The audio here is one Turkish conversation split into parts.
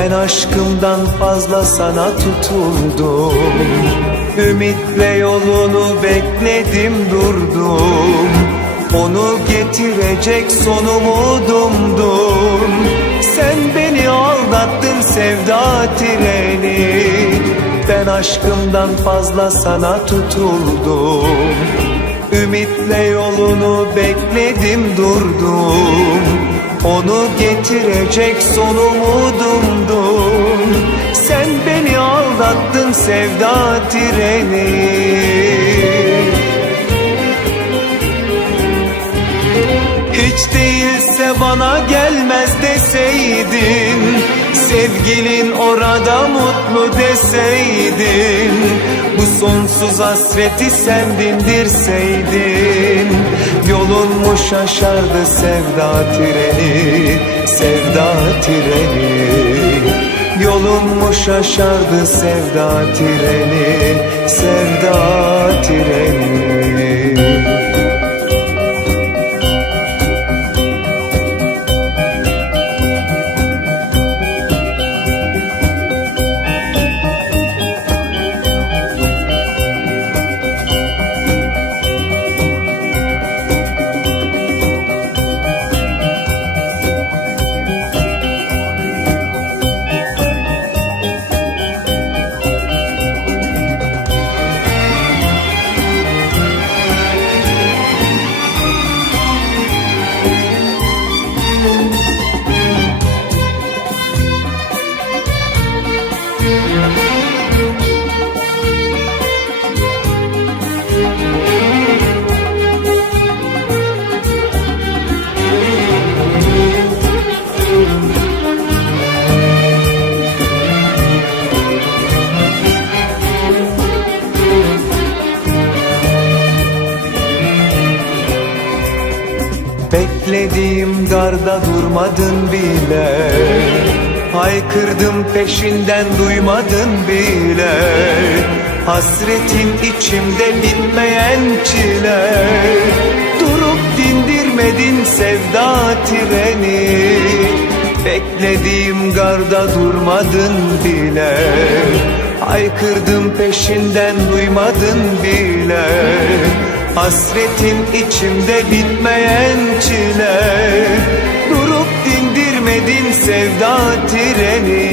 Ben aşkımdan fazla sana tutuldum. Ümitle yolunu bekledim durdum. Onu getirecek son umudumdun Sen beni aldattın sevda treni. Ben aşkımdan fazla sana tutuldum. Ümitle yolunu bekledim durdum Onu getirecek son umudumdun Sen beni aldattın sevda treni. Hiç değilse bana gelmez deseydin Sevgilin orada mutlu deseydin Bu sonsuz hasreti sen dindirseydin Yolun mu şaşardı sevda treni Sevda treni. Yolun mu şaşardı sevda treni Sevda treni Beklediğim garda durmadın bile Haykırdım peşinden duymadın bile. Hasretin içimde bitmeyen çile. Durup dindirmedin sevda treni. Beklediğim garda durmadın bile. Haykırdım peşinden duymadın bile. Hasretin içimde bitmeyen çile dindirmedin sevda treni.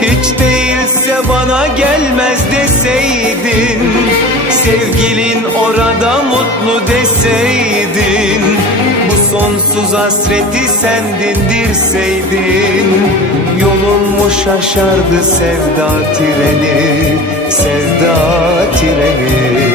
Hiç değilse bana gelmez deseydin Sevgilin orada mutlu deseydin Bu sonsuz hasreti sen dindirseydin Yolun mu şaşardı sevda treni Sevda treni